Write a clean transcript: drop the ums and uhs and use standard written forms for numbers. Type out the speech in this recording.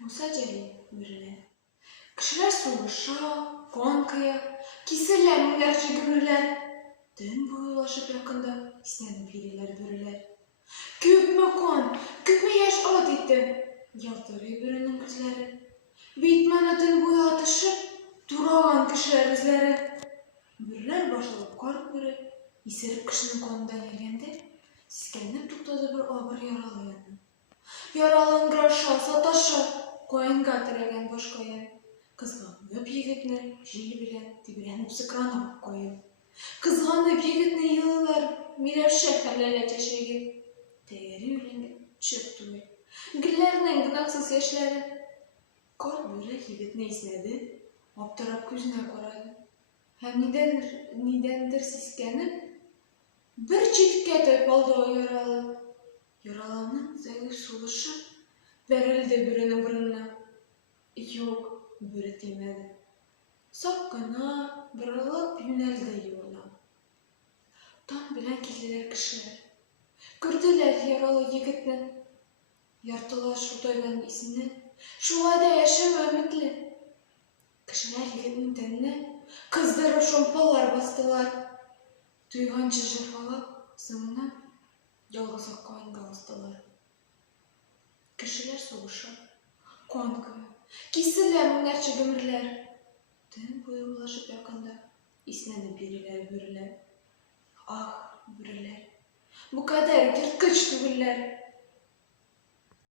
Musa Celi biriler. Kişiler soğuşa, konkaya, kisirler milerce gümürler. Dün boyu ulaşıp yakında isneni biriler biriler. Küpme kon, küpme yaş at etti. Yaltırı birinin kızları. Bitmene dün boyu atışıp durağan kişiler izleri. Biriler başlayıp kork biri, iserip kışının konudan gelgende, siskenip tuktadı bir ağır yaralayan. Yaralın graşa, sataşa, koyun gatıregen boş koyun. Kızganıp yigitni jil bilen tibirenip sıkranıp koyun. Kızganıp yigitni yılılar, mirev şehirlerle teşegi. Tegeri ülenge çöktü. Güllerinin gınaksız yaşları. Kork biri yigitni iznedi, aptarap gözüne koydu. Hem nidendir siskenip, bir çitkə töp aldı o yaralı. Yaralanın zayıf soluşu verildi birinin burnuna. Yok, biri demedi. Sakkana bırılıp yöneldi yola. Tam bilen kildiler kişiler. Gördüler yaralı yigitni. Yartılar şu toydan isini. Şu ayda yaşam ümitli. Kişiler yigitnin tenine kızdırıp şompalar bastılar. Duyganca jırfalap zımına yalgız koyun kalıstılar. Kişiler soğuşa, konka, kisirler minlerce gümürler. Dün boyu ulaşıp yakında isneni biriler. Ah biriler. Bu kadar yırtkıç tügüller.